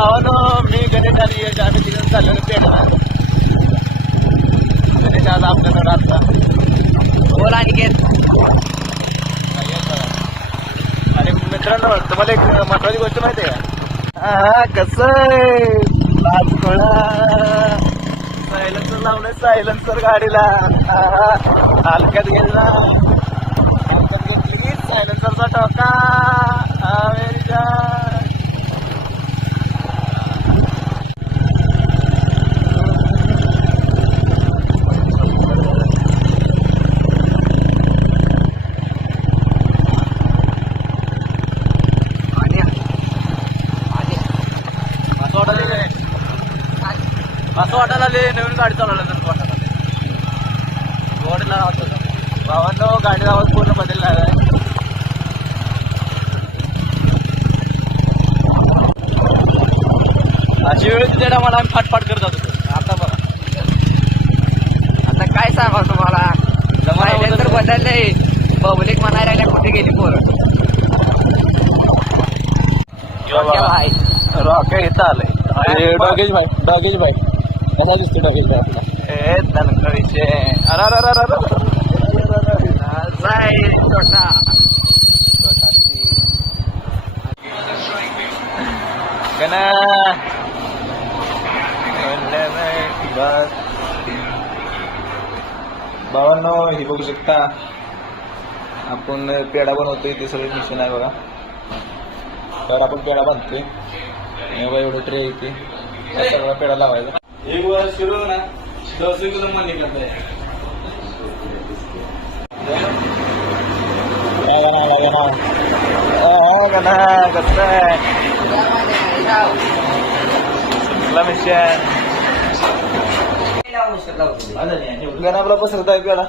भावानो मी गणेश आणि यश आम्ही तिकडे चाललेलो पेढा. गणेश आज आपल्याकडे आता बोल अनिकेत. आणि मित्रांनो तुम्हाला एक महत्वाची गोष्ट माहिती आहे का? हा कसं आहे सायलेन्सर लावलंय सायलेन्सर गाडीला. हलक्यात गेला हलक्यात घेतली की सायलेन्सरचा टोका. Very good. असं वाटायला आले नवीन गाडी चालवलं तर वाटायला रोडला राहतो भावांनो. गाडीचा आवाज पूर्ण बदलला आहे. अशी वेळ तुझ्या मला आम्ही फाटफाट करत होतो. आता बघा आता काय सांगा तुम्हाला, जमायला तर बदलले. पब्लिक म्हणायला लागल्या कुठे गेली पोरं. रॉकेट इथं आलंय. डॉगेज भाई कसा दिसतो डॉगेज भाई आपला? ए धनकरीचे अरे अरे अरे अरे छोटा भावांनो ही बघू शकता आपण पेढा बनवतोय. ते सगळे मिशन आहे बघा. तर आपण पेढा बांधतोय. एवढं ट्रे येते सगळा पेढा लावायचा. एक वर्ष सुरू ना 10 किलो मन निघत आहे. कसं आहे मिशन गणाला पसरत आहे पेढा.